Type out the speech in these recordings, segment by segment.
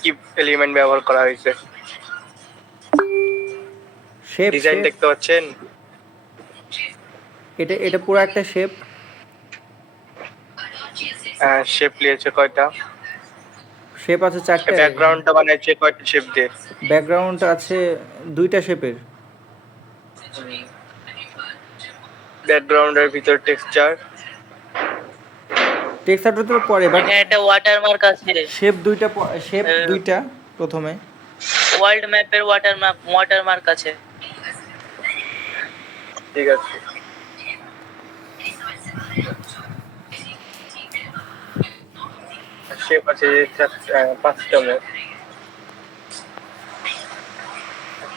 কি এলিমেন্ট ব্যবহার করা হয়েছে? শেপ ডিজাইন দেখতে পাচ্ছেন? এটা পুরো একটা শেপ। শেপ নিয়েছে কয়টা? শেপ আছে 4টা। ব্যাকগ্রাউন্ডটা বানাইছে কয়টা শেপ দিয়ে? ব্যাকগ্রাউন্ড আছে 2টা শেপের। ব্যাকগ্রাউন্ডের ভিতর টেক্সচার টেক্সচারটা তো পরে, বাট এখানে একটা ওয়াটারমার্ক আছে। শেপ 2টা প্রথমে। ওয়ার্ল্ড ম্যাপের ওয়াটারমার্ক আছে। ঠিক আছে। শেপ আছে 5টা মোট।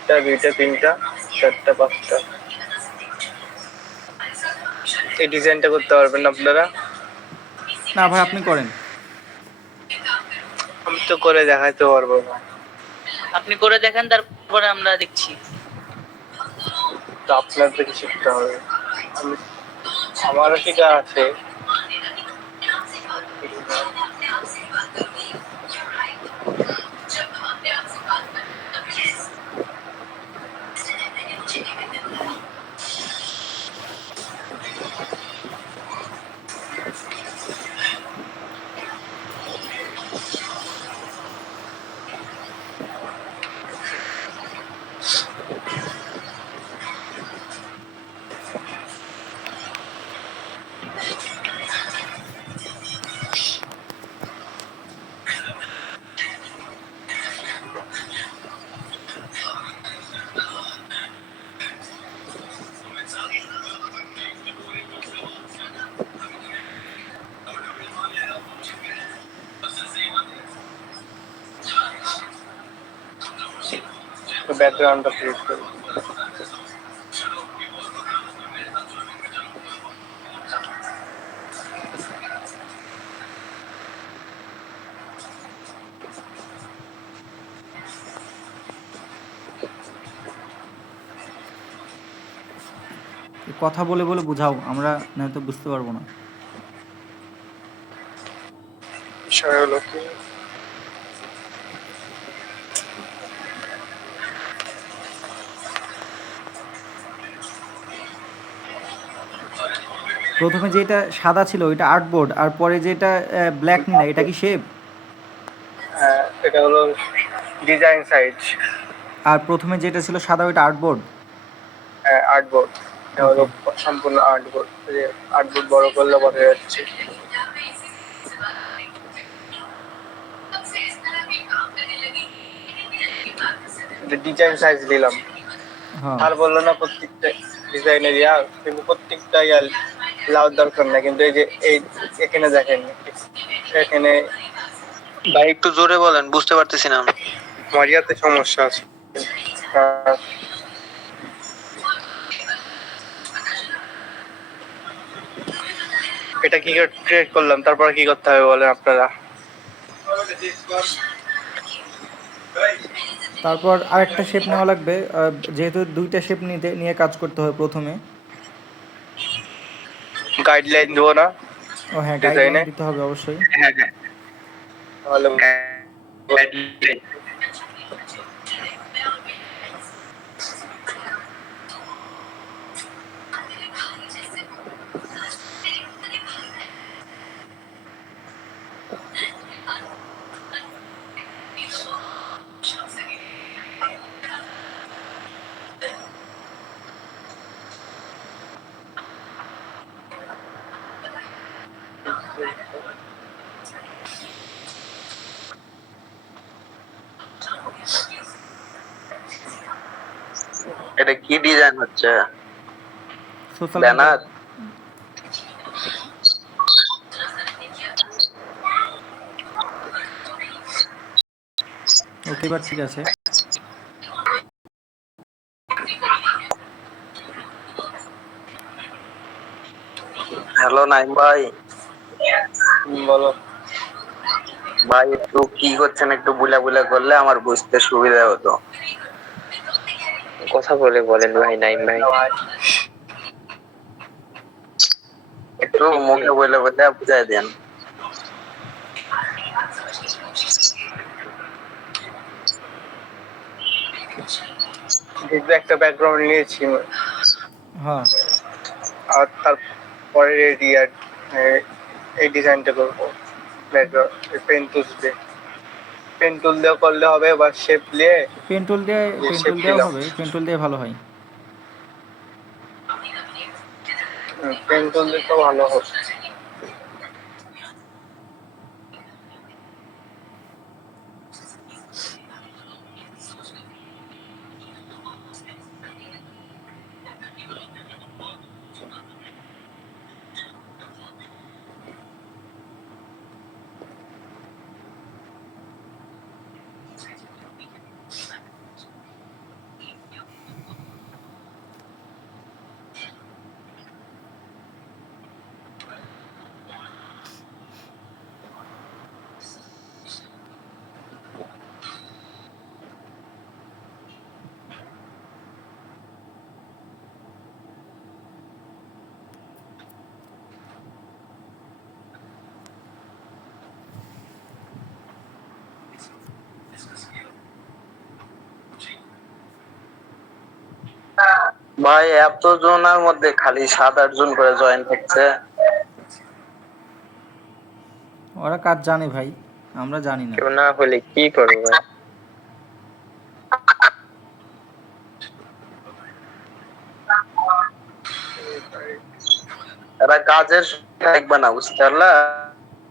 1টা 2টা 3টা 4টা 5টা। এই ডিজাইনটা করতে পারবেন আপনারা? না ভাই, আপনি করেন। আমি তো করে দেখাইতে পারবো না। আপনি করে দেখেন, তারপরে আমরা দেখছি। তো আপনার থেকে শিখতে হবে। আমারও শেখা আছে। ব্যাকগ্রাউন্ডটা ক্রিয়েট করি। কথা বলে বলে বুঝাও, আমরা নয়তো বুঝতে পারবো না। বিষয় হলো কি, প্রথমে যেটা সাদা ছিল ওইটা আর্টবোর্ড, আর পরে যেটা ব্ল্যাক নিলা এটা কি শেপ? এটা হলো ডিজাইন সাইজ। আর প্রথমে যেটা ছিল সাদা ওইটা আর্টবোর্ড। আর্টবোর্ড। এটা হলো সম্পূর্ণ আর্টবোর্ড। আর্টবোর্ড বড় করলে বোঝা যাচ্ছে। ডিজাইন সাইজ দিলাম। আর বললো না প্রত্যেকটা ডিজাইনের কিন্তু প্রত্যেকটা লাউড দরকার না, কিন্তু এই যে এখানে দেখেন, এখানে ভাই একটু জোরে বলেন, বুঝতে পারতেছি না। মারিয়াতে সমস্যা আছে। এটা কি ক্রিয়েট করলাম, তারপর কি করতে হবে বলেন আপনারা? তারপর আরেকটা শেপ নেওয়া লাগবে, যেহেতু 2টা শেপ নিয়ে কাজ করতে হয় প্রথমে। গাইডলাইন দেবো না? ও হ্যাঁ, গাইডলাইন দিতে হবে অবশ্যই। হ্যাঁ হ্যাঁ, তাহলে গাইডলাইন। এটা কি ডিজাইন হচ্ছে? Social banner? ওকে, এবার ঠিক আছে। হ্যালো নাইম ভাই। বলো ভাই, একটু কি করছেন একটু বুলা করলে আমার বুঝতে সুবিধা হতো। কথা বলে বলেন ভাই নাইম ভাই। একটু মুখে বলে বুঝাই দেন। কিন্তু একটা ব্যাকগ্রাউন্ড নিয়েছি হ্যাঁ আর তারপরে রেডি আর এই ডিজাইনটা করবো ব্যাকগ্রাউন্ড পেন টুল দিয়ে করলে হবে বা শেপ নিয়ে পেন্টুল শেপ দেওয়া দিলাম হবে, পেন্টুল দিয়ে ভালো হয়। পেন টুল দিয়ে তো ভালো হবে। ভাই এত জনের মধ্যে খালি 7-8 জন করে জয়েন থাকছে। ওরা কাজ জানে ভাই, আমরা জানি না। কেউ না হলে কি করবো ভাই? এরা কাজের থাকবে না, বুঝতে পারলা?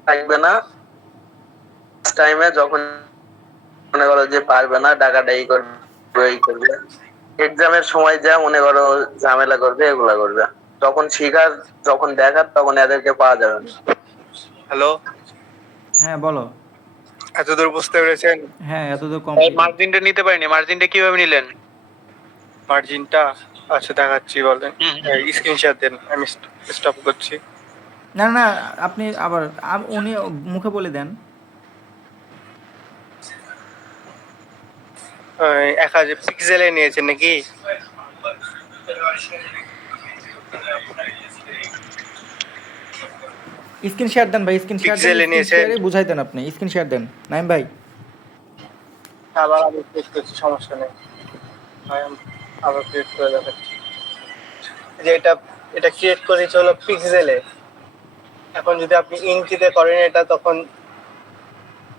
থাকবে না টাইমে, যখন মনে করো যে পারবে না ডাকাডাকি করবে, এই করবে, এক্সামের সময় যা মনে করো ঝামেলা করবে, এগুলা করবে। যখন শিখার, যখন দেখার, তখন এদেরকে পাওয়া যাবে না। হ্যালো, হ্যাঁ বলো। এতদূর বুঝতে পেরেছেন? হ্যাঁ এতদূর কমপ্লিট। মার্জিনটা নিতে পারিনি, মার্জিনটা কিভাবে নিলেন? মার্জিনটা আচ্ছা দেখাচ্ছি, বলেন স্ক্রিনশট দেন, আমি স্টপ করছি। না না, আপনি আবার উনি মুখে বলে দেন। 1000 পিক্সেলে নিয়েছেন নাকি? স্ক্রিন শেয়ার দেন ভাই, স্ক্রিন শেয়ার Pixel এ দেন, নিয়েছেন? বুঝাই দেন আপনি, স্ক্রিন শেয়ার দেন নাইম ভাই। আবার আমি ক্রিয়েট করছি, সমস্যা নেই, আবার ক্রিয়েট করে দেখাচ্ছি। যে এটা ক্রিয়েট করেছি হলো পিক্সেলে। এখন যদি আপনি ইঞ্চিতে করেন এটা, তখন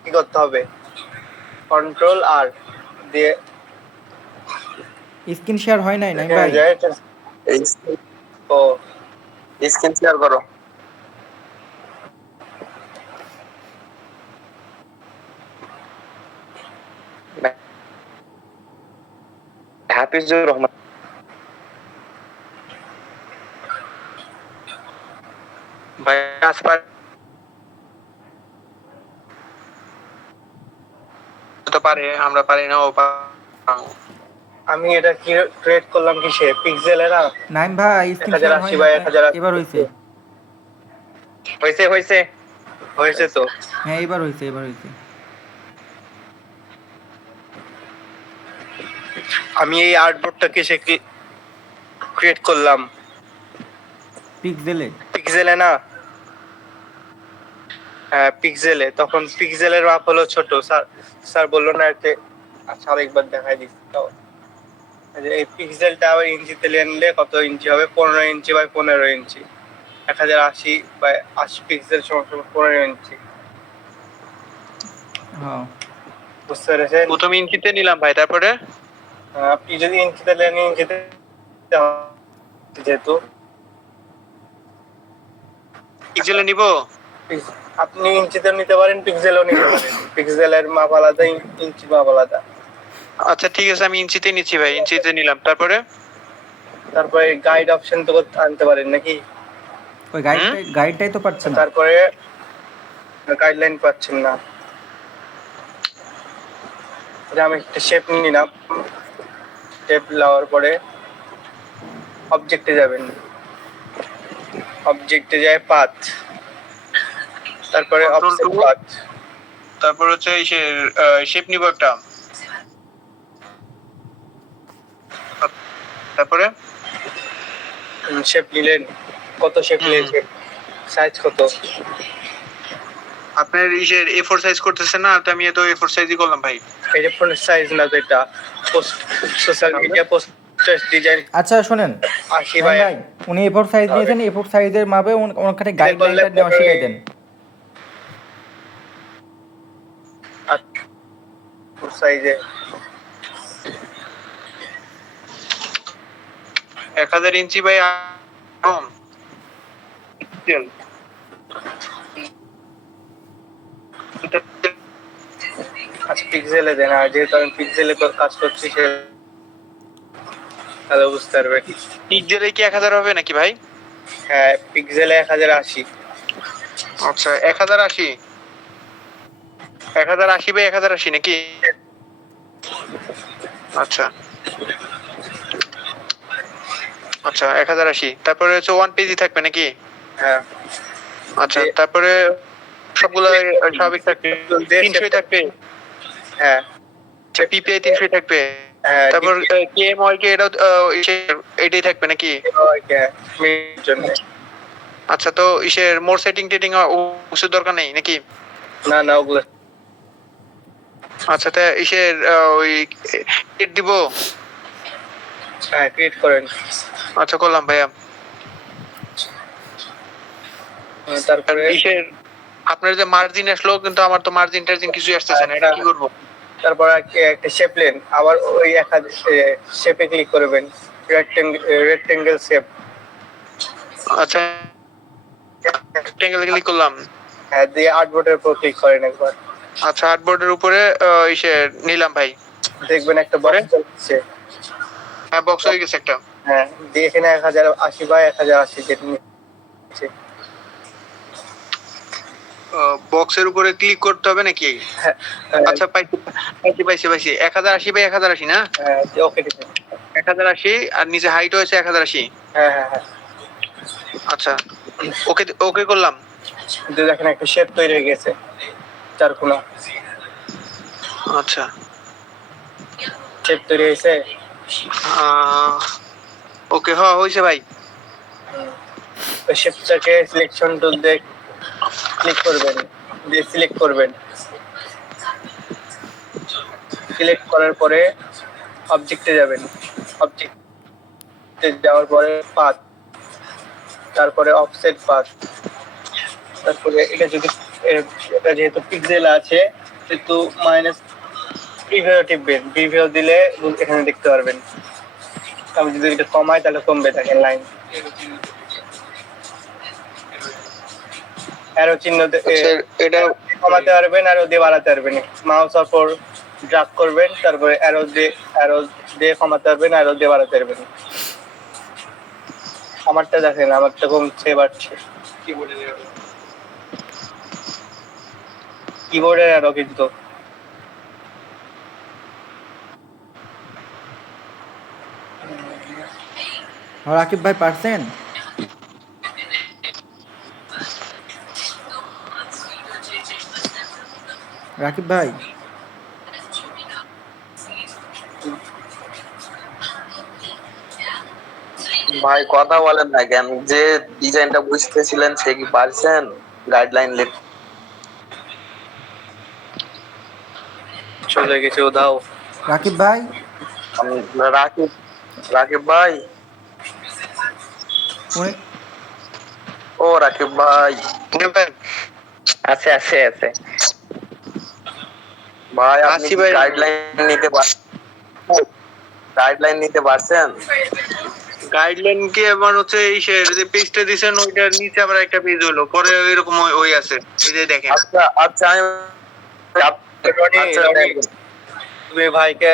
কি করতে হবে? কন্ট্রোল আর দিয়ে স্ক্রিন শেয়ার হয় নাই নাইম ভাই। ও স্ক্রিন শেয়ার করো। হাফিজুর রহমান। ভাই তো পারে, আমরা পারি না, ও আমি এটা ক্রিয়েট করলাম কিসে? পিক্সেলে না? নাইম ভাই স্ক্রিন শেয়ার হয় 1080 বাই 1080 এবার হইছে। হয়েছে তো। হ্যাঁ এবার হইছে, এবার হইছে। আমি এই আর্টবোর্ডটা কিসে ক্রিয়েট করলাম? পিক্সেলে না? হ্যাঁ পিক্সেলে। তখন পিক্সেলের মাপ হলো ছোট। স্যার বললো না এতে। আচ্ছা আরেকবার দেখাই দিচ্ছি তাও। এই পিক্সেলটা আবার ইঞ্চিতে নিলে কত ইঞ্চি হবে? 15 inch by 15 inch. 1080 by 80 pixel সমান 15 ইঞ্চি। হ্যাঁ বুঝতে পেরেছেন? প্রথম ইঞ্চিতে নিলাম ভাই, তারপরে আপনি যদি ইঞ্চিতে নেন, ইঞ্চিতে যেহেতু পিক্সেলে নিব। আপনি ইঞ্চিতে নিতে পারেন, পিক্সেলও নিতে পারেন। পিক্সেলের মাপ আলাদা, ইঞ্চি মাপ আলাদা। আচ্ছা ঠিক আছে, আমি ইঞ্চিতে নিচ্ছি ভাই, ইঞ্চিতে নিলাম। তারপরে গাইড অপশন তো আনতে পারেন নাকি? ওই গাইডটাই তো পাচ্ছেন না। তারপরে গাইডলাইন পাচ্ছেন না। আমি একটা শেপ নিয়ে নিলাম। শেপ নেওয়ার পরে অবজেক্টে যাবেন, অবজেক্টে যায় পাথ, তারপরে অফসেট পাথ, তারপর হচ্ছে এই শেপ নিব একটা, তারপরে শেপ নিলেন। কত শেপ নিয়েছেন? সাইজ কত? আপনার A4 সাইজ করতেছেন না? তো আমি তো A4 সাইজই করলাম ভাই। এই যে ফোনের সাইজ না তো এটা post social media poster design আচ্ছা শোনেন 80 ভাই বাই ভাই উনি এ4 সাইজ নিয়েছেন, এ4 সাইজের মাপে ওখানে গাইডলাইনটা নেওয়া শিখাই দেন। সাইজে 1000 ইঞ্চি ভাই আচ্ছা পিক্সেলে দেন, আর যেহেতু আমি পিক্সেলে কাজ করছি সে তাহলে বুঝতে পারবেন। পিক্সেলে কি 1000 হবে নাকি ভাই? হ্যাঁ পিক্সেলে 1080। আচ্ছা 1080 1080 বাই 1080 নাকি? আচ্ছা আচ্ছা 1080, তারপরে হচ্ছে 1 পেজই থাকবে নাকি? হ্যাঁ আচ্ছা তারপরে সবগুলো স্বাভাবিক থাকবে, 300 থাকবে। হ্যাঁ আচ্ছা পিপিআই 300 থাকবে। হ্যাঁ তারপর কেএমওয়াই কে এটাও এটাই থাকবে নাকি? মিনিটের জন্য। আচ্ছা তো ইসের মোর সেটিং টেটিং ওষুধ দরকার নেই নাকি? না না ওগুলো আচ্ছা তা ইসের ওই কিট দিব? হ্যাঁ ক্রিয়েট করেন। আচ্ছা করলাম ভাইয়া। তারপরে ইসের আপনার যে মার্জিন আসলো, কিন্তু আমার তো মার্জিন টার্জিন কিছুই আসতেছে না, এটা কি করবো? তারপর একটা শেপ নেন, আবার ওই শেপে ক্লিক করবেন, রেক্টেঙ্গেল শেপ। আচ্ছা রেক্টেঙ্গেল ক্লিক করলাম। হ্যাঁ দিয়ে আর্টবোর্ডের উপর ক্লিক করেন একবার। আচ্ছা আর্টবোর্ডের উপরে ইসে নিলাম ভাই। দেখবেন একটা বক্স চলছে। হ্যাঁ বক্স হয়ে গেছে একটা। হ্যাঁ দিয়ে এখানে 1080 বাই 1080 যেটা নিচে বক্সের উপরে ক্লিক করতে হবে নাকি? হ্যাঁ আচ্ছা পাইছি পাইছি পাইছি পাইছি 1080 বাই 1080 না? হ্যাঁ ওকে ঠিক আছে। 1080 আর নিচে হাইট হয়েছে 1080। হ্যাঁ হ্যাঁ হ্যাঁ আচ্ছা ওকে ওকে করলাম। কিন্তু দেখেন একটা শেপ তৈরি হয়ে গেছে চারকোনা। আচ্ছা শেপ তৈরি হয়েছে। ওকে হ্যাঁ হয়েছে ভাই। ওই শেপটাকে সিলেকশন টুল দিয়ে ক্লিক করবেন, দিয়ে সিলেক্ট করবেন। সিলেক্ট করার পরে অবজেক্টে যাবেন, অবজেক্টে যাওয়ার পরে পাথ, তারপরে অফসেট পাথ, তারপরে এটা যদি এটা যেহেতু পিক্সেল আছে সেহেতু মাইনাস প্রিভিউ টিপবেন, প্রিভিউ দিলে এখানে দেখতে পারবেন। আমি যদি এটা কমাই তাহলে কমবে, দেখেন লাইন অ্যারো চিহ্ন এটা কমাতে পারবেন, অ্যারো দিয়ে বাড়াতে পারবেন। মাউস অপর ড্রাগ করবেন, তারপরে অ্যারো দিয়ে কমাতে পারবেন, অ্যারো দিয়ে বাড়াতে পারবেন। আমারটা দেখেন, আমারটা কমছে বাড়ছে। কিবোর্ডের অ্যারো কিন্তু রাকিব ভাই পারছেন? রাকিব ভাই ভাই কথা বলেন না কেন? যে ডিজাইনটা বুঝতেছিলেন সে কি পারছেন? গাইডলাইন লিখ চলে গেছে উধাও। রাকিব ভাই রাকিব রাকিব ভাই উনি ও রাকিব ভাই আছে আছে আছে। ভাই আপনি আসি ভাই। গাইডলাইন নিতে পারছেন? গাইডলাইন কি আমার হচ্ছে ইসের যে পেজটা দিছেন ওইটার নিচে আবার একটা পেজ হলো, পরে এরকম ওই আছে, এই যে দেখেন। আচ্ছা আচ্ছা আমি আচ্ছা, তুমি ভাইকে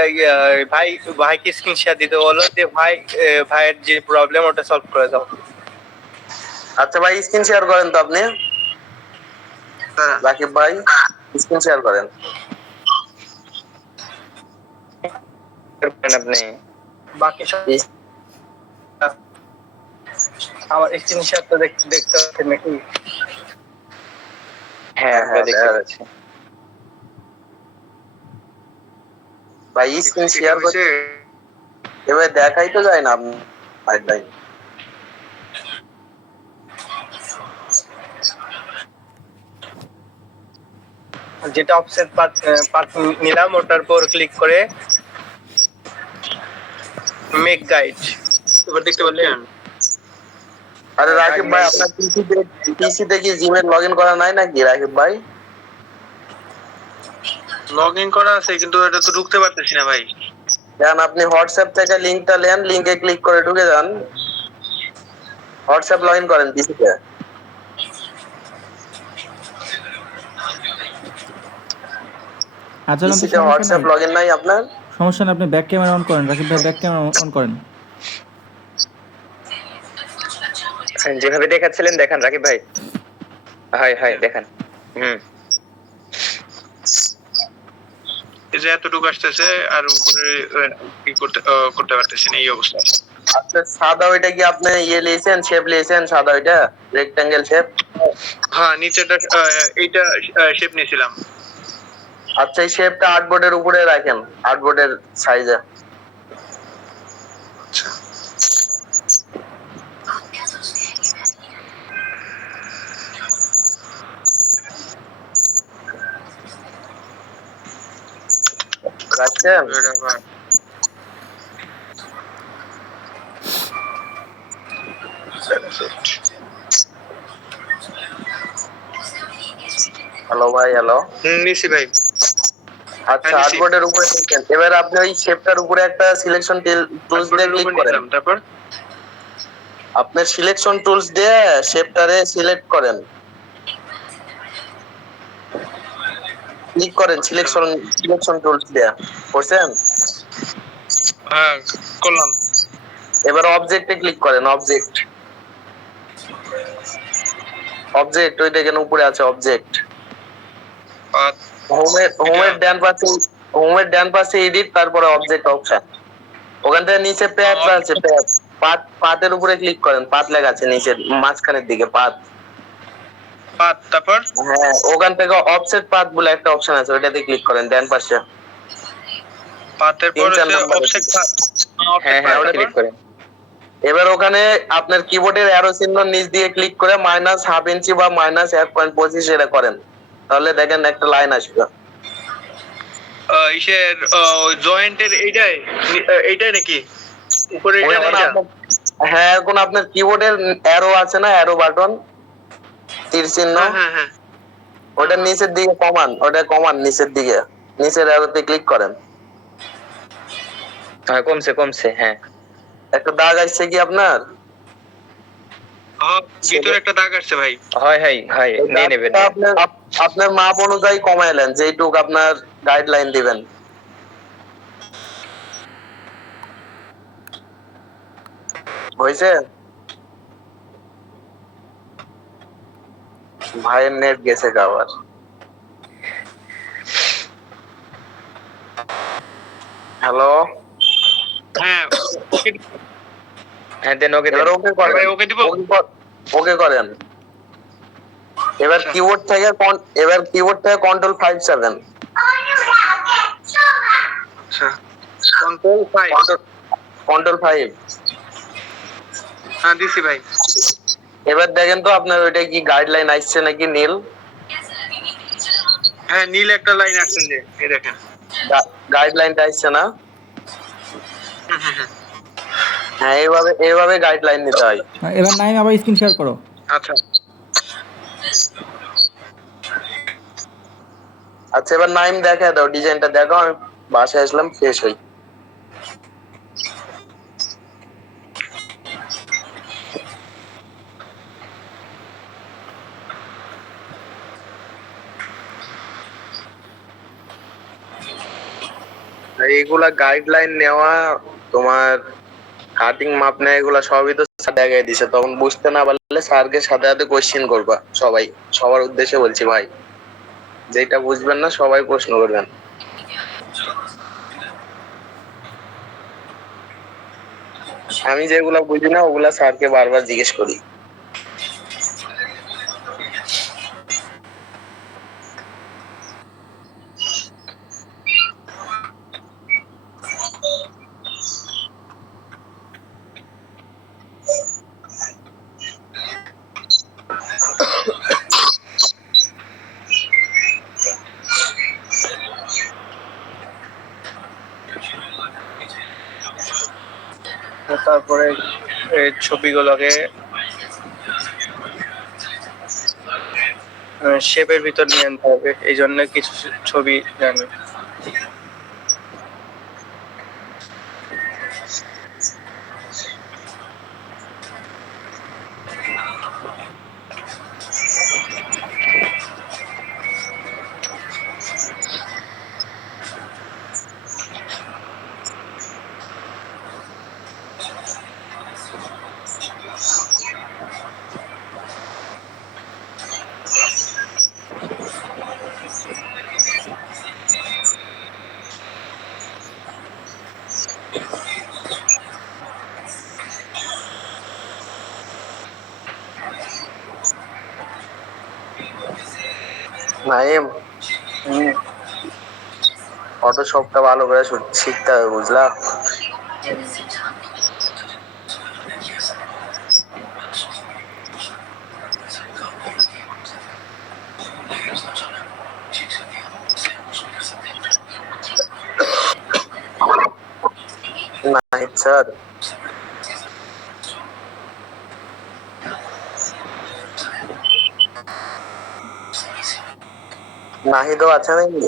ভাইকে স্ক্রিনশট দিতে বলো যে ভাইয়ের যে প্রবলেম ওটা সলভ করে দাও। আচ্ছা ভাই স্ক্রিন শেয়ার করেন তো আপনি। রাকিব ভাই স্ক্রিন শেয়ার করেন। আপনি বাকি সব আমার স্ক্রিনশটটা দেখতে পাচ্ছেন নাকি? হ্যাঁ আমরা দেখতে পাচ্ছি। ভাই স্ক্রিন শেয়ার করতে এবার দেখাই তো যায় না আপনি গাইডলাইন। যেটা অফসেট পার্ট নিলাম ওটার পর ক্লিক করে মেক গাইড এবার দেখতে পাচ্ছেন? আরে রাকিব ভাই, আপনার পিসিতে কি জিমেল লগইন করা নাই নাকি রাকিব ভাই? লগ ইন করা আছে কিন্তু এটা তো ঢুকতে পারতেছি না ভাই। দেন আপনি হোয়াটসঅ্যাপ থেকে লিংকটা নেন, লিংকে ক্লিক করে ঢুকে যান। হোয়াটসঅ্যাপ লগইন করেন পিসিতে। আচ্ছা নাম পিসিতে হোয়াটসঅ্যাপ লগইন নাই আপনার? সমস্যা নেই, আপনি ব্যাক ক্যামেরা অন করেন, রাকিব ভাই ব্যাক ক্যামেরা অন করেন। যেভাবে দেখাচ্ছিলেন দেখান রাকিব ভাই। হয় দেখান। এই যে এতটুকু আসতেছে আর উপরে কি করতে পারতেছি না এই অবস্থা। আচ্ছা, সাদা ওইটা কি আপনি লিয়েছেন, শেপ লিয়েছেন সাদা ওইটা রেক্ট্যাঙ্গেল শেপ? হ্যাঁ, নিচেটা এইটা শেপ নিয়েছিলাম। আচ্ছা, এই শেপটা আর্টবোর্ডের উপরে রাখেন, আর্টবোর্ডের সাইজে। আচ্ছা, রাখছেন? এটা আবার হ্যালো ভাই, হ্যালো। নিছি ভাই। আচ্ছা, আর্টবোর্ডের উপরে দেখেন। এবার আপনি ওই শেপটার উপরে একটা সিলেকশন টুলস দিয়ে ক্লিক করেন। তারপর আপনি সিলেকশন টুলস দিয়ে শেপটারে সিলেক্ট করেন, ক্লিক করেন সিলেকশন টুলস দিয়ে। করছেন? হ্যাঁ, করলাম। এবার অবজেক্টে ক্লিক করেন, অবজেক্ট ওই দেখেন উপরে আছে অবজেক্ট। হোমের ডান পাশে এডিট, তারপরে অবজেক্ট অপশন। ওখান থেকে নিচে প্যাথ আছে, পাথের উপরে ক্লিক করেন, পাথ লেখা আছে নিচে মাঝখানের দিকে পাথ। তারপর হ্যাঁ, ওখান থেকে অফসেট পাথ বলে একটা অপশন আছে, ওইটাতে ক্লিক করেন ডান পাশে। পাথের পর অফসেট পাথ। হ্যাঁ ওটা ক্লিক করেন। এবার ওখানে আপনার কিবোর্ডের অ্যারো চিহ্ন নিচ দিয়ে ক্লিক করে -1/2 ইঞ্চি বা -1.25 এটা করেন, তাহলে দেখেন একটা লাইন আসবে। ইসের জয়েন্টের এইটাই নাকি উপরে এটা না? হ্যাঁ, এখন আপনার কিবোর্ডের অ্যারো আছে না, অ্যারো বাটন, তীর চিহ্ন, হ্যাঁ, ওটা নিচের দিকে কমান, নিচের দিকে, নিচের অ্যারোতে ক্লিক করেন। হ্যাঁ কমছে হ্যাঁ। একটা দাগ আসছে কি আপনার? ভিতরে একটা দাগ আসছে ভাই। হয় নিয়ে নেবেন। আপনার মাপ অনুযায়ী কমাইলেন, যেইটুক আপনার গাইডলাইন দিবেন। হয়েছে? ভাইয়ের নেট গেছে আবার। হ্যালো, হ্যাঁ দেন ওকে এবার ওকে করেন, ওকে করেন। এবার কিবোর্ড থেকে Ctrl+5 আচ্ছা, Ctrl+5 হ্যাঁ দিছি ভাই। এবার দেখেন তো আপনার ওইটা কি গাইডলাইন আসছে নাকি নীল? হ্যাঁ, নীল একটা লাইন আসছে, যে এই দেখেন গাইডলাইনটা আসছে না? হ্যাঁ, এইভাবে গাইডলাইন নিতে হয়। এবার নাইম আবার স্ক্রিন শেয়ার করো। আচ্ছা, এবার নাইম দেখা দাও, ডিজাইনটা দেখো। আমি বাসায় আসলাম, ফ্রেশ হই। এইগুলা গাইডলাইন নেওয়া, তোমার কাটিং মাপ নেওয়া, এগুলা সবই তো দেখাই দিছে। তখন বুঝতে না পারলে স্যারকে সাথে সাথে কোশ্চেন করবা। সবার উদ্দেশ্যে বলছি ভাই, যেটা বুঝবেন না সবাই প্রশ্ন করবেন। আমি যেগুলা বুঝি না ওগুলা স্যারকে বারবার জিজ্ঞেস করি। তারপরে এই ছবিগুলোকে শেপের ভিতর নিয়ে আনতে হবে, এই জন্য কিছু ছবি জানি। নাইম, হুম, ফটোশপটা ভালো করে শিখতে হবে, বুঝলা? নাহিদ স্যার, নাহিদও আছে নাকি?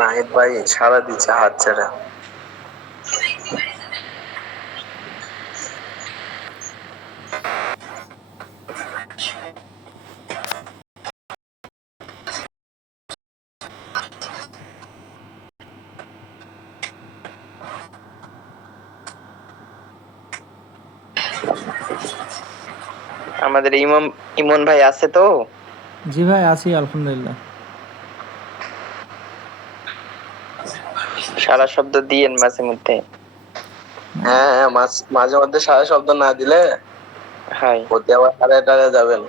নাহিদ ভাই সারা দিচ্ছে হাত ছেড়ে। আমাদের ইমন ইমন ভাই আছে তো? জি ভাই, আছি আলহামদুলিল্লাহ। সারা শব্দ দিয়েন মাঝে মধ্যে। হ্যাঁ হ্যাঁ, মাঝে মধ্যে সারা শব্দ না দিলে হাই, ওতে আবার হারায় টারায় যাবেন।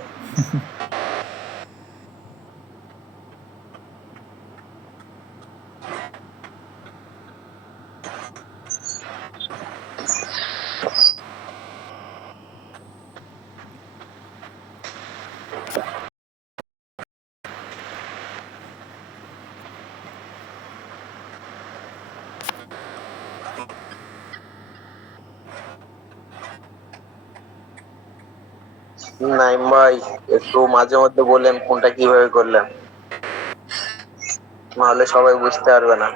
নাইম ভাই, একটু মাঝে মধ্যে বলেন কোনটা কিভাবে করলেন, নাহলে সবাই বুঝতে পারবে না।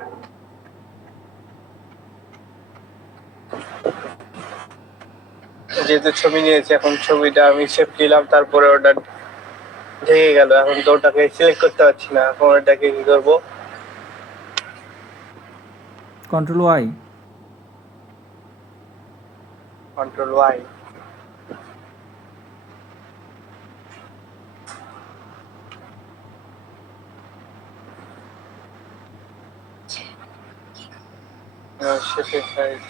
যেহেতু ছবি নিয়েছি, এখন ছবিটা আমি শেপ দিলাম, তারপরে ওটা ঢেকে গেল, এখন তো ওটাকে সিলেক্ট করতে পারছি না। এখন ওটাকে কি করবো? Control Y. Control Y. শেপের সাইজ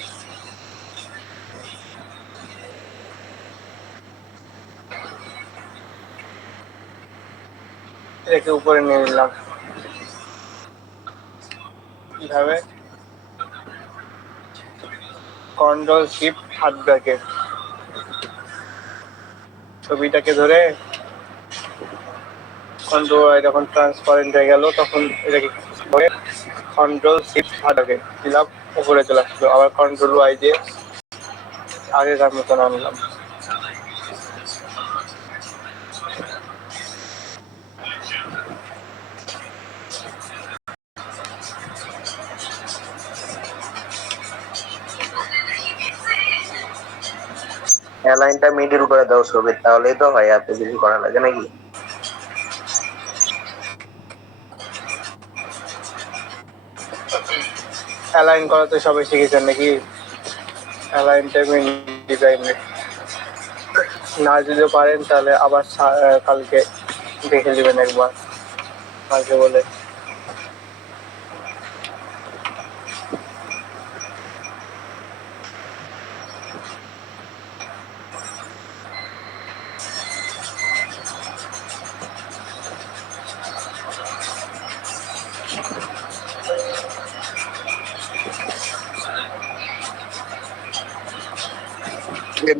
এটাকে উপরে নিয়ে নিলাম। কিভাবে? কন্ট্রোল শিফট হাত ব্র্যাকেট, ছবিটাকে ধরে কন্ট্রোল যখন ট্রান্সপারেন্ট হয়ে গেল, তখন এটাকে ধরে কন্ট্রোল শিফট হাত ব্র্যাকেট দিলাম, উপরে চলে আসলো। আবার কন্ট্রোল ওয়াই দিয়ে আগেকার মতন আনলাম। অ্যালাইনটা মিডিল করে দাও ছবির, তাহলেই তো হয়, এত কিছু করা লাগে নাকি? অ্যালাইন করা তো সবাই শিখেছেন নাকি? অ্যালাইনটা মেন ডিজাইনে না যদি পারেন তাহলে আবার কালকে দেখে নেবেন একবার, কালকে বলে।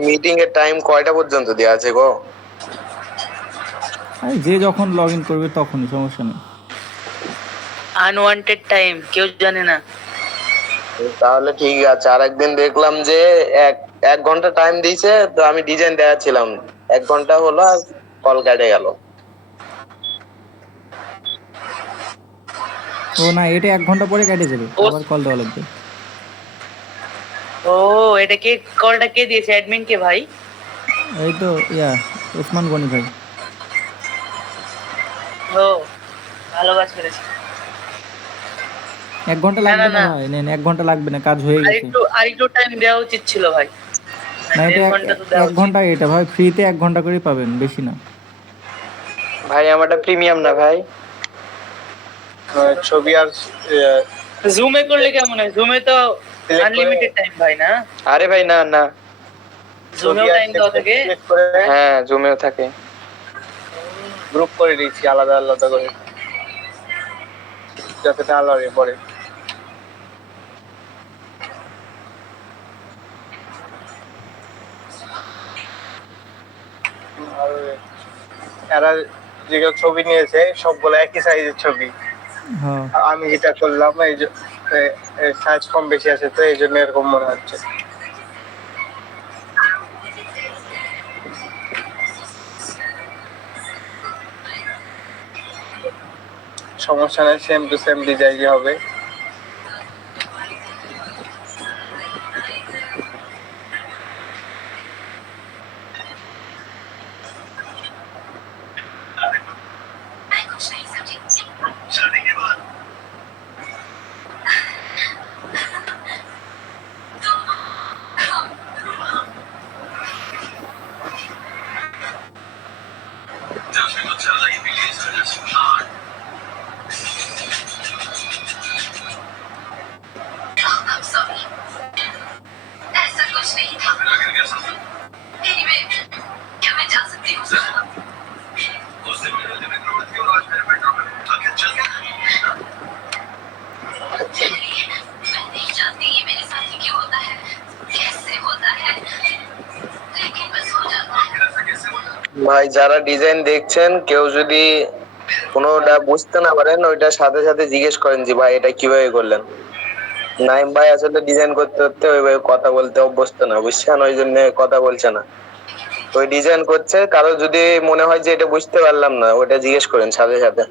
মিটিং এর টাইম কয়টা পর্যন্ত দেওয়া আছে গো? যে যখন লগ ইন করবে তখনই, সমস্যা নেই। আনওয়ান্টেড টাইম কেউ জানে না। তাহলে ঠিক আছে। আর একদিন দেখলাম যে এক 1 ঘন্টা টাইম দিয়েছে, তো আমি ডিজাইন দেখাচ্ছিলাম, 1 ঘন্টা হলো আর কল কেটে গেল। ও না, এটা 1 ঘন্টা পরে কেটে যাবে, আবার কল দেওয়া লাগবে। ও এটা কে, কলটা কে দিয়েছে, অ্যাডমিন কে ভাই? এই তো ওসমান গনি ভাই। ও ভালো কাজ করেছে। 1 ঘন্টা লাগবে না ভাই, নেন 1 ঘন্টা লাগবে না, কাজ হয়ে গেছে। আরেকটু টাইম দেওয়া উচিত ছিল ভাই। না, এটা 1.5 ঘন্টা তো দেওয়া 1 ঘন্টা, এটা ভাই ফ্রিতে 1 ঘন্টা করে পাবেন, বেশি না। ভাই আমারটা প্রিমিয়াম না ভাই। ছবি আর জুমে করলে কেমন হয়? জুমে তো আনলিমিটেড টাইম ভাই না? আরে ভাই না না, জুমেও টাইম দেওয়া থাকে? হ্যাঁ জুমেও থাকে। গ্রুপ করে দিয়েছি আলাদা আলাদা করে, যাতে না লড়ে পরে। আর এরা যেগুলো ছবি নিয়েছে সবগুলো একই সাইজের ছবি। হ্যাঁ, আমি যেটা করলাম এই যে সাইজ কম বেশি আছে, তো এই জন্য এরকম মনে হচ্ছে। সমস্যা নেই, সেম টু সেম ডিজাইনই হবে। ভাই যারা ডিজাইন দেখছেন, কেউ যদি কোনোটা বুঝতে না পারেন, ওইটা সাথে সাথে জিজ্ঞেস করেন যে ভাই এটা কিভাবে করলেন। নাইম ভাই আসলে ডিজাইন করতে করতে ওইভাবে কথা বলতে অভ্যস্ত না, বুঝছেন, ওই জন্য কথা বলছে না। ওই ডিজাইন করছে, কারো যদি মনে হয় যে এটা বুঝতে পারলাম না, ওটা জিজ্ঞেস করেন সাথে সাথে।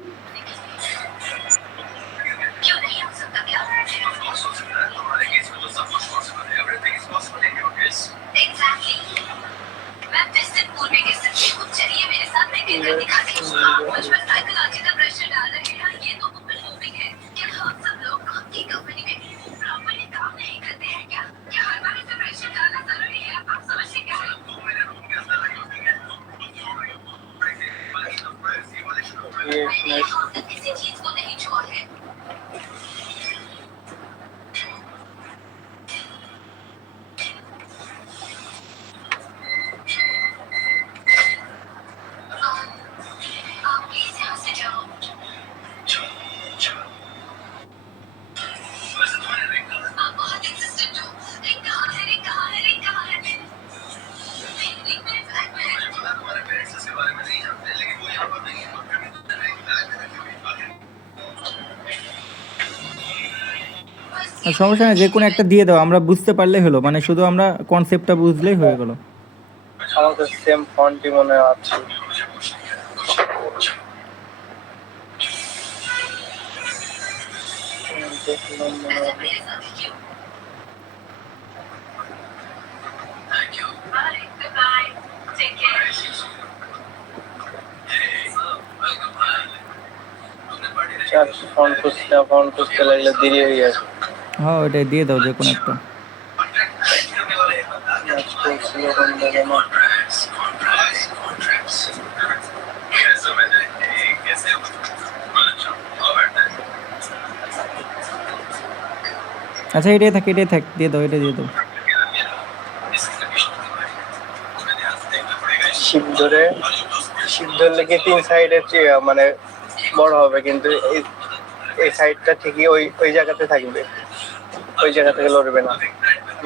সমস্যা নেই, যে কোনো একটা দিয়ে দাও, আমরা বুঝতে পারলেই হলো, মানে শুধু আমরা কনসেপ্টটা বুঝলেই হয়ে গেল। আমার তো সেম ফন্টই মনে আছে। ফন্ট খুঁজতে লাগলে দেরি হয়ে যাবে। হ্যাঁ, ওটাই দিয়ে দাও যে কোনো একটা। আচ্ছা, এটাই থাক, দিয়ে দাও, এটা দিয়ে দাও। শিপ ধরলে কি 3 সাইডের মানে বড় হবে, কিন্তু এই সাইডটা ঠিকই ওই জায়গাতে থাকবে, ওই জায়গা থেকে লড়বে না।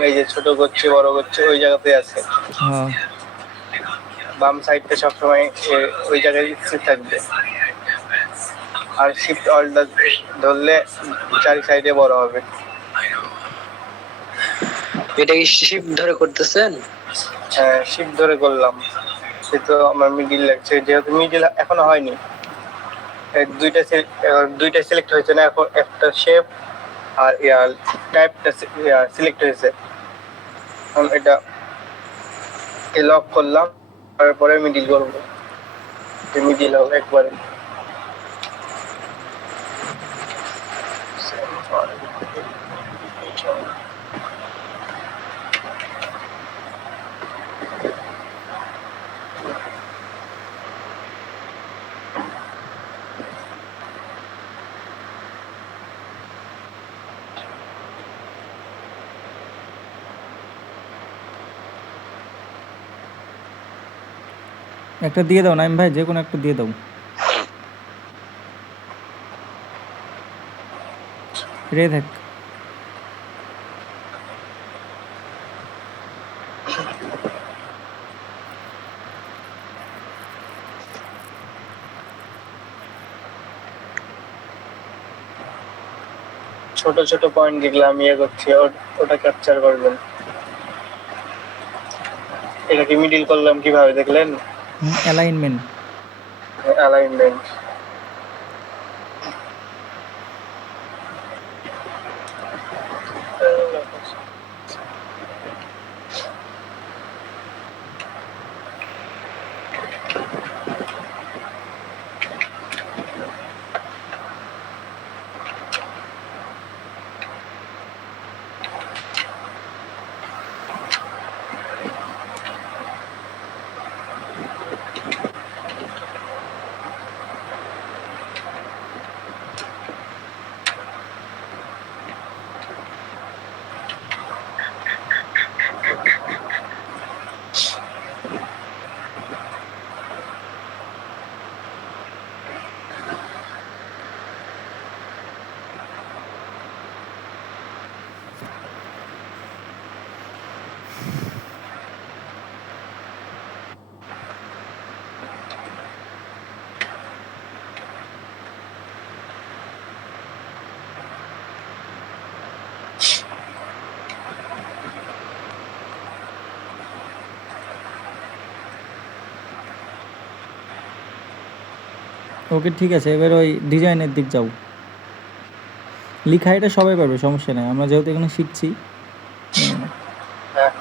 এই যে ছোট করছে বড় করছে ওই জায়গাতে আছে। হ্যাঁ বাম সাইডটা সবসময় ওই জায়গায় স্থির থাকবে, আর শিফট অল্টটা ধরলে চারি সাইডে বড় হবে। এটা কি শিফট ধরে করতেছেন? হ্যাঁ শিফট ধরে করলাম, সে তো আমার মিডিল লাগছে, যেহেতু মিডিল এখনো হয়নি। দুইটা সিলেক্ট হয়েছে না, এখন একটা শেপ আর টাইপটা সিলেক্ট হয়েছে। এখন এটা লক করলাম, তারপরে মিডিল করবো, মিডিল হবে একবারে। একটা দিয়ে দাও নাইম ভাই, যে কোনো একটা দিয়ে দাও। রে থাক। ছোট ছোট পয়েন্ট যেগুলো আমি করছি ওটা ক্যাপচার করবেন। এটাকে মিডিল করলাম কিভাবে দেখলেন? অ্যালাইনমেন্ট। অ্যালাইনমেন্ট। ওকে ঠিক আছে, এবার ওই ডিজাইনের দিক যাও। লিখা এটা সবাই পারবে, সমস্যা নেই, আমরা যেহেতু এখানে শিখছি। হ্যাঁ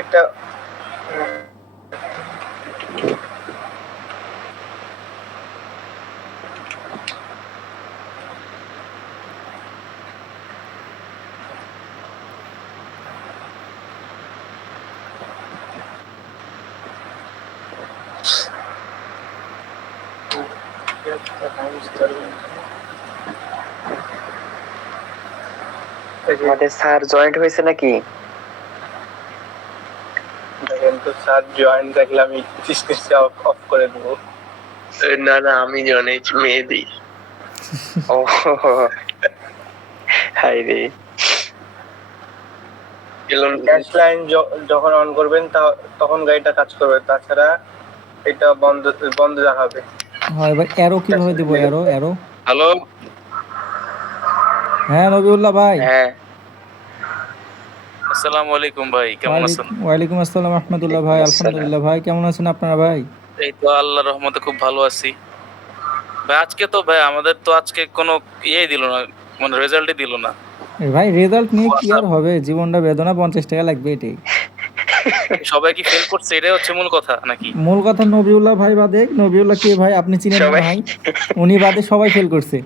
এটা আমাদের স্যার জয়েন্ট হয়েছে নাকি? দেখেন তো স্যার জয়েন্ট দেখলে আমি অফ করে দেবো। না না, আমি জনেই মেহেদি। ও হাই রে। গ্যাস লাইন যখন অন করবেন তখন গাড়িটা কাজ করবে, তাছাড়া এটা বন্ধ বন্ধ দেখাবে। হ্যাঁ এবার অ্যারো কিভাবে দেবো? Arrow arrow. হ্যালো, হ্যাঁ নবিউল্লাহ ভাই। হ্যাঁ আসসালামু আলাইকুম ভাই, কেমন আছেন? ওয়ালাইকুম আসসালাম রহমতুল্লাহ ভাই, আলহামদুলিল্লাহ ভাই, কেমন আছেন আপনারা ভাই? এই তো আল্লাহর রহমতে খুব ভালো আছি ভাই। আজকে তো ভাই আমাদের তো আজকে কোনো ইয়েই দিল না, মানে রেজাল্টই দিল না। ভাই রেজাল্ট নিয়ে কি আর হবে, জীবনটা বেদনা, 50 টাকা লাগবে এটাই। সবাই কি ফেল করছে, এটাই হচ্ছে মূল কথা নাকি? মূল কথা নবিউল্লাহ ভাই বাদে, নবিউল্লাহ কে ভাই আপনি চিনেন না ভাই, উনি বাদে সবাই ফেল করছে।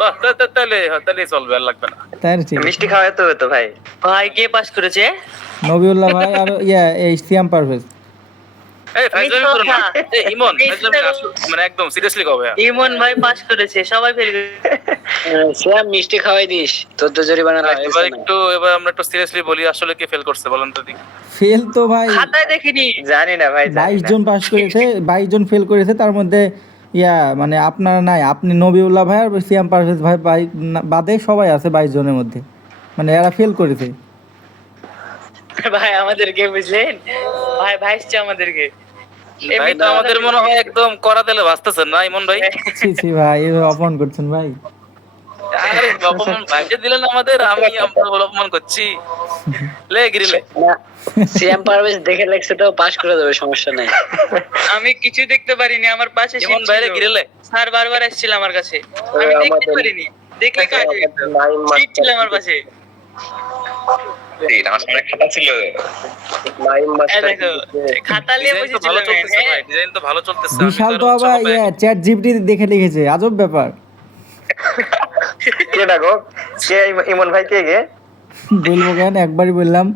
বাহ, তাহলে চলবে, আর লাগবে না। তাই ঠিক আছে। মিষ্টি খাওয়াতে হবে তো ভাই। ভাই কে পাস করেছে? নবিউল্লাহ ভাই আর এই সিয়াম পারভেজ। এই ফাইজলামি করো না। এই ইমন, এই ফাইজলামি না, মানে একদম সিরিয়াসলি কও ভাই। ইমন ভাই পাস করেছে, সবাই ফেল করেছে। শ্যাম মিষ্টি খাওয়াই দিস, তোর তো জরিমানা লাগতেছে না। এবার আমরা একটু সিরিয়াসলি বলি, আসলে কে ফেল করছে বলেন তো দেখি। ফেল তো ভাই খাতায় দেখিনি। জানি না ভাই, 22 জন পাস করেছে, 22 জন ফেল করেছে, তার মধ্যে মানে আপনারা নাই, আপনি নবিউল্লাহ ভাই আর সিয়াম পারভেজ ভাই বাদে সবাই আছে 22 জনের মধ্যে, মানে এরা ফেল করেছে। ভাই আমাদেরকে বুঝলেন, ভাই ভাইসছে আমাদেরকে। ভাই তো আমাদের মনে হয় একদম করা দিলে বাঁচতেছেন না ইমন ভাই? ছি ছি ভাই, এভাবে অপমান করছেন ভাই। আরে অপমান ভাইকে দিলেন আমাদের, আমি আপনার বলে অপমান করছি? লে গিরিলে শ্যাম পারভেজ দেখে লেখছে তো পাস করে দেবে, সমস্যা নাই। আমি কিছু দেখতে পারিনি, আমার পাশে ইমন বাইরে গিরিলে স্যার বারবার আসছিল আমার কাছে, আমি দেখতে পারিনি। দেখলে কাজ সিট ছিল আমার পাশে। আমার সামনে খাতা ছিল। এই দেখো, খাতা নিয়ে ডিজাইন তো বসেছিল। ভালো চলতেছে ভাই, ডিজাইন তো ভালো চলতেছে। বিশাল তো আবার চ্যাট জিপিটি দেখে লিখেছে, আজব ব্যাপার। কে ডাকো, কে ইমন ভাই, কে গে? বলবো কেন, একবারই বললাম।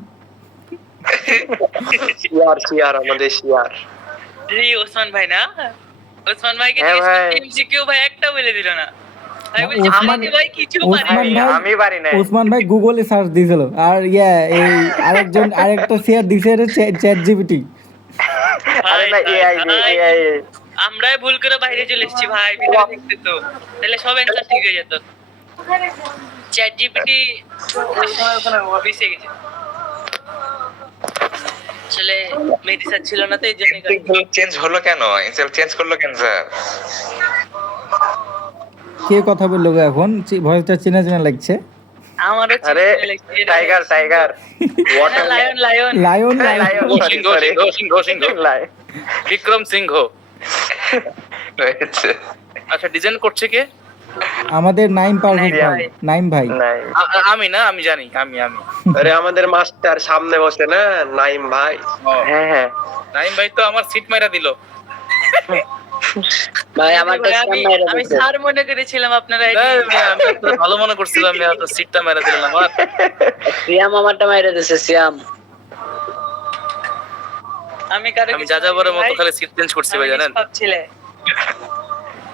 শিয়ার আমাদের শিয়ার। জি ওসমান ভাই না? ওসমান ভাইকে হ্যাঁ ভাই। এমসিকিউ ভাই একটা বলে দিল না। আমি না, বলছি ওসমান- ভাই কিছু ওসমান পারি ভাই- আমি পারি না। ওসমান ভাই গুগলে সার্চ দিয়েছিল, আর এই আরেকটা শেয়ার দিছে চ্যাট জিপিটি। আরে না, এআই এআই। আমরাই ভুল করে বাইরে চলে এসেছি ভাই, ভিতরে দেখতে তো তাহলে সব অ্যানসার ঠিক হয়ে যেত। চ্যাট জিপিটি মিশে গেছে। আসলে মেডি স্যার ছিল না তো এই জন্য চেঞ্জ হলো কেন? এনসেল চেঞ্জ করলো কেন স্যার? কে কথা বললো গো এখন? ভয়েসটা চেনা চেনা লাগছে। আমারও আরে tiger tiger, lion lion lion Vikram Singha. আচ্ছা, ডিজাইন করছে কে? আমাদের নাইম পারভেজ ভাই, নাইম ভাই। নাই। আমি না, আমি জানি, আমি আরে আমাদের মাস্টার সামনে বসে না, নাইম ভাই। হ্যাঁ হ্যাঁ নাইম ভাই তো আমার সিট মাইরা দিল ভাই, আমারটা আমি স্যার মনে করেছিলাম আপনারা আমি তো ভালো মনে করছিলাম, আমি তো সিটটা মাইরা দিলাম আমার। সিয়াম আমারটা মাইরা দিছে, সিয়াম। আমি যাযাবরের মতো খালি সিট চেঞ্জ করছি ভাই, জানেন?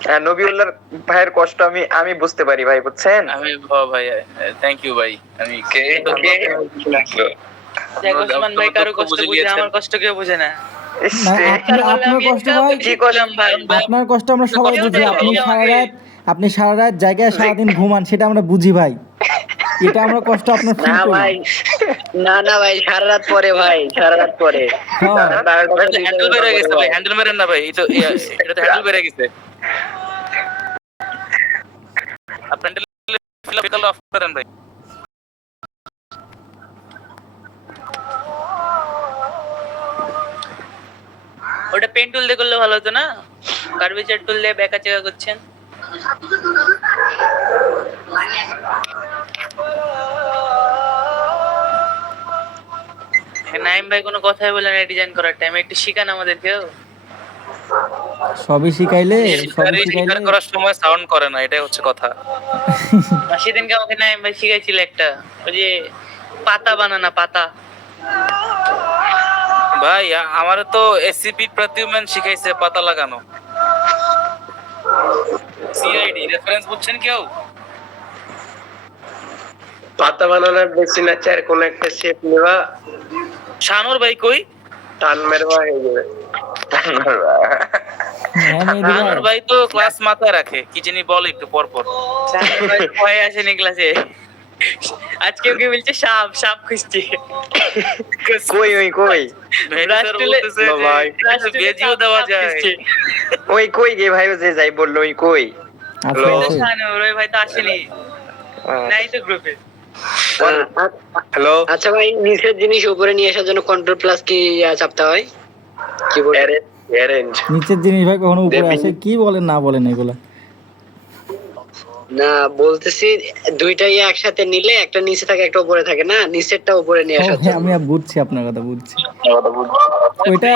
হ্যাঁ, নবিউল্লাহর ভাইয়ের কষ্ট আমি বুঝতে পারি ভাই, বুঝছেন? আমি ভাই, থ্যাংক ইউ ভাই। আমি ওসমান ভাই কারো কষ্ট বুঝে, আমার কষ্ট কেউ বুঝে না। না, আপনার কষ্ট ভাই, কি করলাম ভাই? আপনার কষ্ট আমরা সবাই বুঝি। আপনি সারা রাত জায়গায় সারাদিন ঘুমান, সেটা আমরা বুঝি ভাই। এটা আমরা কষ্ট আপনার ফিল না করি। ভাই, না ভাই, সারা রাত পরে ভাই, সারা রাত পরে। হ্যাঁ। হ্যান্ডেল বেড়ে গেছে ভাই, হ্যান্ডেল মেরেন না ভাই, এই তো এটা হ্যান্ডেল বেড়ে গেছে। আপনি হ্যান্ডেল অফ করেন ভাই। ওটা পেন টুল দিয়ে করলে ভালো হতো না? কার্ভেচার টুল দিয়ে বেকা চেকা করছেন। নাইম ভাই কোনো কথাই বলে না ডিজাইন করার টাইম, একটু শিখান আমাদেরকেও। সবই শিখাইলে শিকার করার সময় সাউন্ড করে না, এটাই হচ্ছে কথা। সেদিনকে আমাকে নাইম ভাই শিখাইছিল একটা, ওই যে পাতা বানানা, পাতা। ভাই আমার তো এসসিপি প্রতিউমেন শিখাইছে পাতা লাগানো। সিআইডি রেফারেন্স বুঝছেন কেউ? পাতা বানানোর বেশি না, চার কোন একটা শেপ নেবা, শানুর ভাই কই? টান মেরবা হয়ে যাবে। শানুর ভাই তো ক্লাস মাথায় রাখে, কি জানি বলে একটু পর পর। শানুর ভাই ভয় আসেনি ক্লাসে। আজকে ওকে বলছে সাপ সাপ খুঁজছি। কই কই ভাই বেজিও দেওয়া যায়। কই গে ভাই, যে যাই বললো ওই কই। শানুর ওই ভাই তো আসেনি, নাই তো গ্রুপে। হ্যালো, আচ্ছা ভাই, নিচের জিনিস উপরে নিয়ে আসার জন্য কন্ট্রোল প্লাস কি চাপতে হয় কিবোর্ডে? নিচের জিনিস ভাই কখনো উপরে আসে? কি বলেন না বলেন এগুলা? না, বলতেছি দুইটাই একসাথে নিলে একটা নিচে থাকে একটা উপরে থাকে না, নিচেরটা উপরে নিয়ে আসার হ্যাঁ, জন্য। আমি বুঝছি আপনার কথা, বুঝছি। ওইটা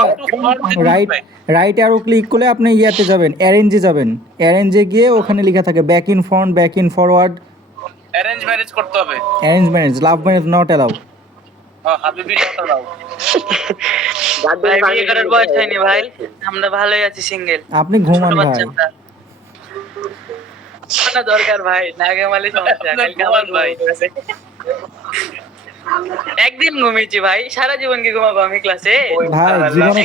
রাইট অ্যারো ক্লিক করলে আপনি ইয়াতে যাবেন, অ্যারেঞ্জে যাবেন। অ্যারেঞ্জে গিয়ে ওখানে লেখা থাকে back in front, back in forward, arrange marriage করতে হবে। Arrange marriage, love marriage not allow. হাবিবি নট অ্যালাউ। ভাই বিয়ে করার বয়স হয়নি ভাই, আমরা ভালোই আছি সিঙ্গেল। আপনি ঘুমান ভাই। না দরকার ভাই, না ঘুমালে সমস্যা, কালকে আমার ভাই একদিন ঘুমিয়েছি ভাই, সারা জীবন কি ঘুমাবো আমি ক্লাসে? ভাই জীবনে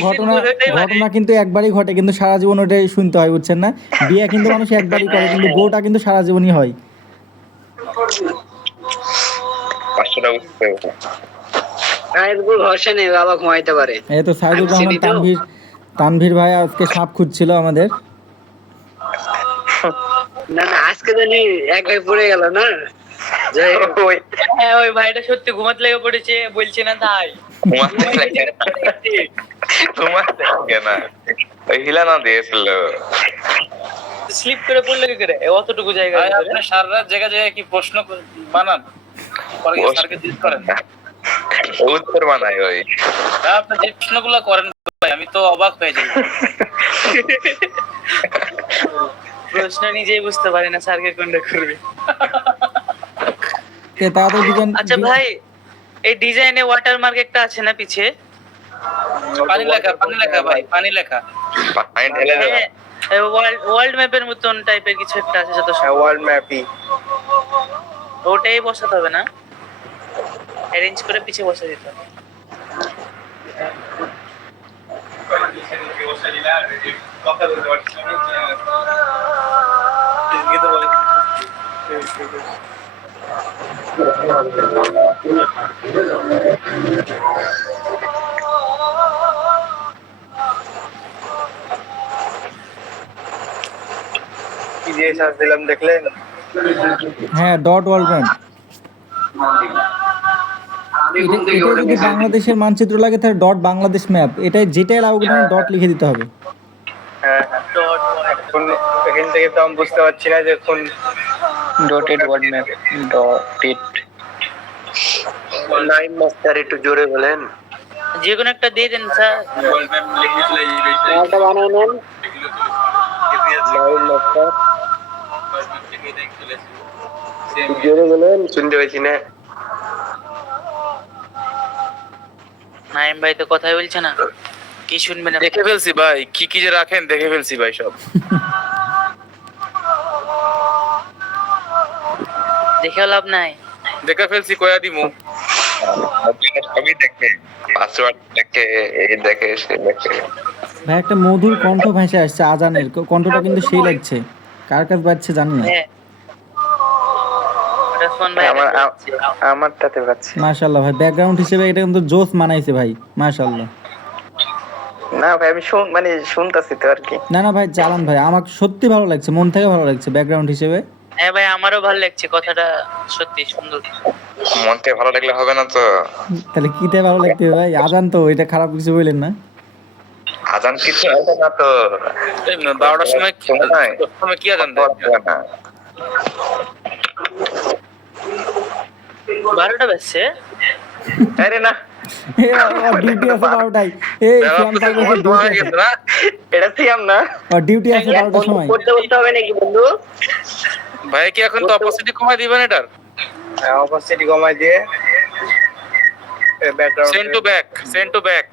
ঘটনা কিন্তু একবারই ঘটে, কিন্তু সারা জীবন ওটাই শুনতে হয়, বুঝছেন না? বিয়ে কিন্তু মানুষ একবারই করে, কিন্তু বউটা কিন্তু সারা জীবনই হয়। 500 টাকা উঠতে হবে। ভরসা নেই, বাবা ঘুমাইতে পারে। এই তো সাইদুর রহমান তানভীর ভাই আজকে সাপ খুঁজছিল আমাদের। না না, আজকে জানি এক ভাই পড়ে গেল না। যাই হোক, হ্যাঁ ওই ভাইটা সত্যি ঘুমাতে লেগে পড়েছে, বলছে না তাই ঘুমাতে লাগে না, ওই হিলানো দিয়েছিল। স্লিপ করে পড়লে কি করে অতটুকু জায়গা? ভাই আপনি সারা রাত জায়গা জায়গায় কি প্রশ্ন বানান, পরে গিয়ে স্যারকে জিজ্ঞেস করেন। উত্তর বানাই ওই। ভাই আপনি যে প্রশ্নগুলো করেন ভাই, আমি তো অবাক হয়ে যাই। প্রশ্ন নিজেই বুঝতে পারি না স্যারকে কোনটা করবে। আচ্ছা ভাই, এই ডিজাইনে ওয়াটারমার্ক একটা আছে না পিছে? পানি লেখা ভাই, পানি লেখা। পানি ঢেলে দেবো। ওয়ার্ল্ড ম্যাপের মতন টাইপের কিছু একটা আছে যত হ্যাঁ ওয়ার্ল্ড ম্যাপই। ওটাই বসাতে হবে না, অ্যারেঞ্জ করে পিছে বসে দিতে হবে। কি দিয়ে সার্চ দিলাম দেখলেন? হ্যাঁ, ডট ওয়ার্ল্ড ম্যাপ। এটা যদি বাংলাদেশের মানচিত্র লাগে তাহলে ডট বাংলাদেশ ম্যাপ, এটাই যেটাই লাগবে না ডট লিখে দিতে হবে। হ্যাঁ এখন এখান থেকে তো আমি বুঝতে পারছি না যে কোন dotted world map, dotted. Nine master একটু জোরে বলেন। যে কোনো একটা দিয়ে দেন স্যার। একটা বানায় নেন। নাইন মাস্টার জোরে বলেন, শুনতে পাচ্ছি না। নাইম ভাই তো কথাই বলছে না, কি শুনবেন? দেখে ফেলছি ভাই, কি কি যে রাখেন দেখে ফেলছি ভাই সব। দেখেও লাভ নাই, দেখে ফেলছি, কয়া দিমু। সবই দেখে, পাসওয়ার্ড দেখে, এই দেখে, সে দেখে। ভাই একটা মধুর কণ্ঠ ভেসে আসছে, আজানের কণ্ঠটা কিন্তু সেই লাগছে। কার কাছে বাজছে জানি না। হ্যাঁ ওটা ফোন ভাই আমারটাতে পাচ্ছি মাশাআল্লাহ ভাই, ব্যাকগ্রাউন্ড হিসেবে এটা কিন্তু জোস মানাইছে ভাই, মাশাআল্লাহ। না ভাই, আমি শুনতাছি তো আর কি। না ভাই চালান ভাই, আমাকে সত্যি ভালো লাগছে, মন থেকে ভালো লাগছে ব্যাকগ্রাউন্ড হিসেবে। হ্যাঁ ভাই আমারও ভালো লাগছে, কথাটা সত্যি সুন্দর। মন থেকে ভালো লাগলে হবে না তো। তাহলে কিতে ভালো লাগতে ভাই? আজান তো, এটা খারাপ কিছু বললেন না। আজান কিছু হবে না তো। 12টার সময় কি আজান দেয়? 12টা বাজছে? আরে না, ডিউটি আছে 12টায়। এই শ্যাম ভাই বলছে ডিউটি আছে। এটা সিয়াম না, ডিউটি আছে 12টার সময়। করতে হবে নাকি বন্ধু? ভাই কি এখন তো অপোজিট কমাই দিবেন এটার? অপরচুনিটি কমাই দিয়ে ব্যাকগ্রাউন্ড সেন্ড টু ব্যাক।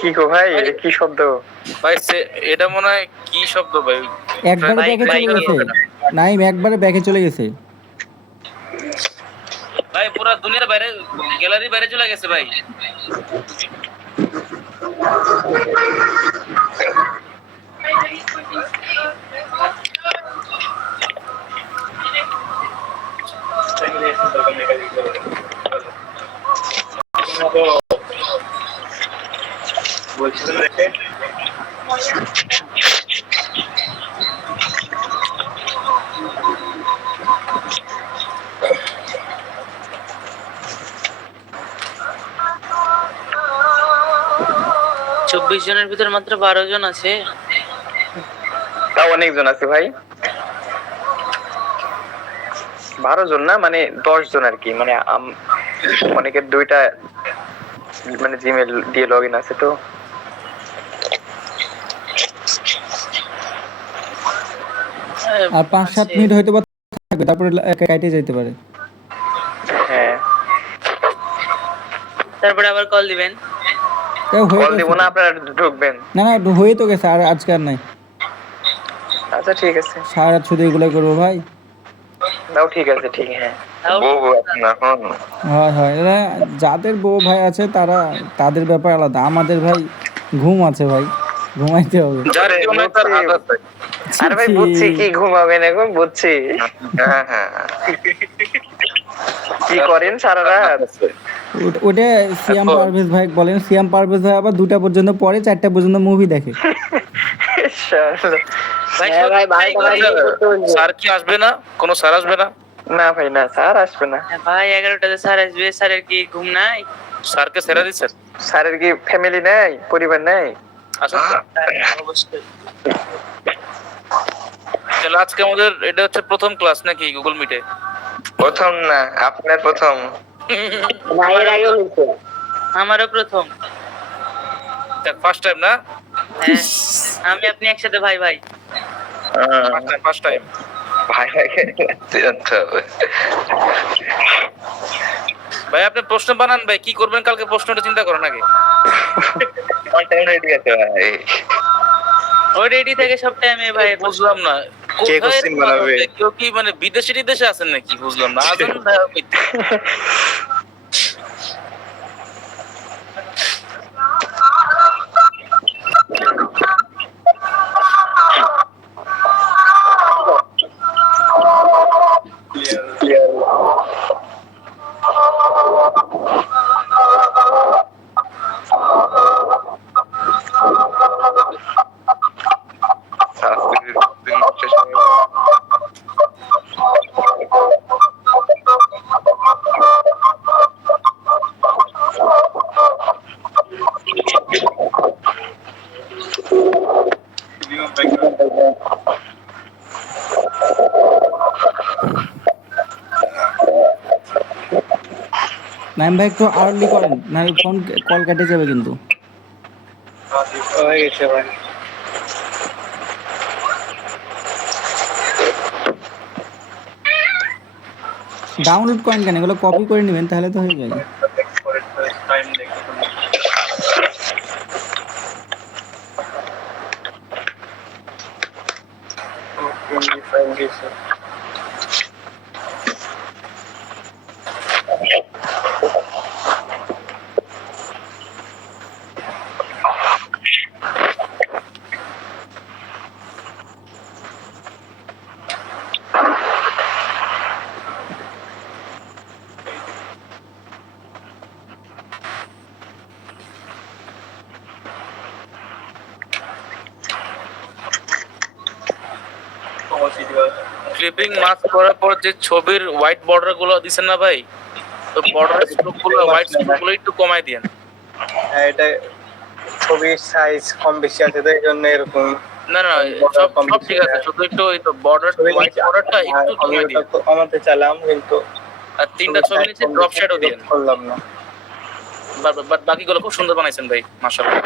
কি গো ভাই, এটা কি শব্দ ভাই? এটা মনে হয় কি শব্দ ভাই? একবারে ব্যাকে চলে গেছে নাইম, একবারে ব্যাকে চলে গেছে ভাই, পুরো দুনিয়ার বাইরে, গ্যালারি বাইরে চলে গেছে ভাই। বলছিলাম দেখে 24 জনের ভিতর মাত্র 12 জন আছে। তাও অনেকজন আছে ভাই। 12 জন না, মানে 10 জন আর কি, মানে অনেকের দুইটা মানে জিমেল দিয়ে লগ ইন আছে তো। আর 5-7 মিনিট হয়তো বা থাকবে, তারপরে কেটে যেতে পারে। হ্যাঁ, তারপরে আবার কল দিবেন। কল দিব না, আপনারা ঢুকবেন। না না, হয়ে তো গেছে, আর আজকে আর নাই। আচ্ছা ঠিক আছে, সারা রাত শুধু এগুলাই করবো ভাই। তাও ঠিক আছে, ঠিক। হ্যাঁ, বউ এখন এখন হয় হয়, এরা যাদের বউ ভাই আছে তারা, তাদের ব্যাপার আলাদা। আমাদের ভাই ঘুম আছে ভাই, ঘুমাইতে হবে। যার কেউ নাই তার হাত আছে। আরে ভাই বুঝছি কি ঘুমাবেন এখন, বুঝছি। হ্যাঁ হ্যাঁ কি করেন সারা রাত? ওটা সিয়াম পারভেজ ভাই বলেন। সিয়াম পারভেজ ভাই আবার 2টা পর্যন্ত পড়ে, 4টা পর্যন্ত মুভি দেখে। ভাই হ্যাঁ ভাই, ভাই, স্যার কি আসবে না? কোনো স্যার আসবে না? না ভাই না, স্যার আসবে না। ভাই 11টাতে স্যার আসবে, স্যারের কি ঘুম নাই? স্যারকে ছেড়ে দিচ্ছেন? স্যারের কি ফ্যামিলি নেই, পরিবার নেই? আসুন। অবশ্যই। তাহলে আজকে আমাদের এটা হচ্ছে প্রথম ক্লাস নাকি গুগল মিটে? প্রথম না, আপনার প্রথম। না, এর আগেও হয়েছে। আমারও প্রথম। ফার্স্ট টাইম না? হ্যাঁ, আমি আপনি একসাথে ভাই ভাই। First time. ভাই ভাইকে জানতে হবে। ভাই আপনি প্রশ্ন বানান ভাই, কি করবেন কালকে প্রশ্নটা চিন্তা করেন আগে। আমার টাইম রেডি আছে ভাই। ও রেডি থেকে সব টাইমে ভাই। বুঝলাম না কে কোথায় কোশ্চেন বানাবে? কেউ কি মানে বিদেশে টিদেশে আছেন নাকি? বুঝলাম না। আছেন ভাই আপনি? নাইম ভাই একটু আর্লি করেন, না ফোন কল কেটে যাবে কিন্তু। হয়ে গেছে ভাই। ডাউনলোড করেন কেন? এগুলো কপি করে নেবেন, তাহলে তো হয়ে যাবে। টাইম দেখে ক্লিপিং মার্ক করার পর যে ছবির হোয়াইট বর্ডার গুলো দিছেন না ভাই, তো বর্ডার স্ট্রোক গুলো, হোয়াইট স্ট্রোক গুলো একটু কমাই দেন। হ্যাঁ, এটা ছবির সাইজ কম বেশি আছে তো এই জন্য এরকম। না না, সব সব ঠিক আছে, শুধু একটু ওই তো বর্ডার, হোয়াইট বর্ডারটা একটু আমি কমাই ওটা দিন। কমাতে চাইলাম কিন্তু আর 3টা ছবি নিচে ড্রপ শ্যাডো দিন। করলাম না। বাট বাকিগুলো খুব সুন্দর বানাইছেন ভাই, মাশাআল্লাহ।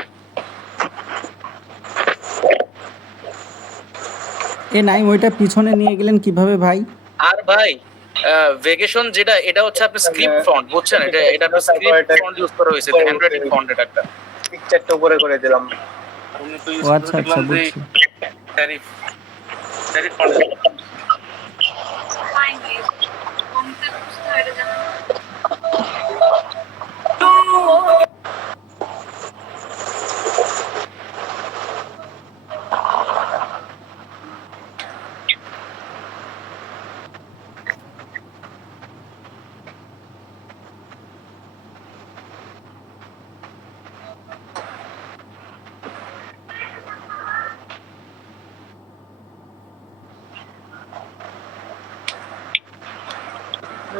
এ নাইম, ওইটা পিছনে নিয়ে গেলেন কিভাবে ভাই? আর ভাই ভেকেশন যেটা, এটা হচ্ছে আপনার স্ক্রিপ্ট ফন্ট, বুঝছেন? এটা আপনার স্ক্রিপ্ট ফন্ট ইউজ করা হয়েছে, হ্যান্ডরাইটিং ফন্ট এটা একটা। পিকচারটা উপরে করে দিলাম। তুমি তো ও ইউজ আচ্ছা আচ্ছা, বুঝছি। Tariff font.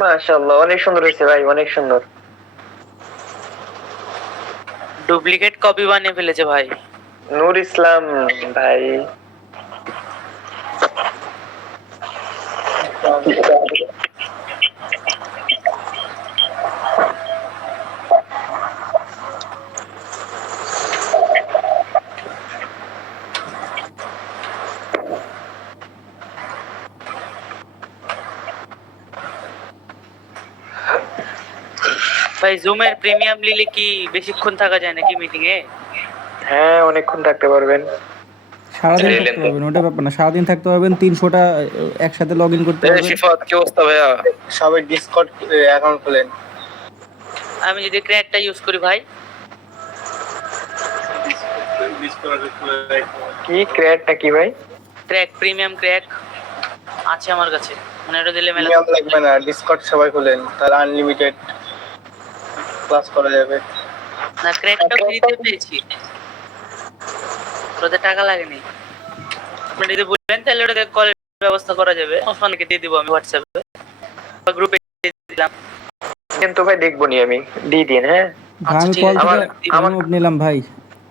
মাশাআল্লাহ, অনেক সুন্দর হয়েছে ভাই, অনেক সুন্দর। ডুপ্লিকেট কপি বানিয়ে ফেলেছে ভাই। নূর ইসলাম ভাই, ভাই জুমের প্রিমিয়াম নিলে কি বেশিক্ষণ থাকা যায় নাকি মিটিং এ? হ্যাঁ অনেকক্ষণ থাকতে পারবেন। সারাদিন থাকতে পারবেন, ওটা ব্যাপার না, সারাদিন থাকতে পারবেন, 300টা একসাথে লগ ইন করতে পারবেন। শিফাত কি অবস্থা ভাইয়া? সবাই ডিসকর্ড অ্যাকাউন্ট খুলেন। আমি যদি ক্র্যাকটা ইউজ করি ভাই, কি ক্র্যাক নাকি ভাই? ক্র্যাক প্রিমিয়াম ক্র্যাক আছে আমার কাছে, মানে এটা দিলে মেলা প্রিমিয়াম লাগবে না, ডিসকর্ড সবাই খুলেন, তাহলে আনলিমিটেড ক্লাস করা যাবে। না ক্র্যাকটা ফ্রিতে পেয়েছি, ওতে টাকা লাগেনি। আপনি যদি বলেন তাহলে ওটা কলের ব্যবস্থা করা যাবে, ওসমানকে দিয়ে দিব আমি হোয়াটসঅ্যাপে বা গ্রুপে দিয়ে দিলাম। কিন্তু ভাই দেখবো নি আমি, দিয়ে দিন। হ্যাঁ ভাই আমি কল থেকে রিমুভ নিলাম ভাই,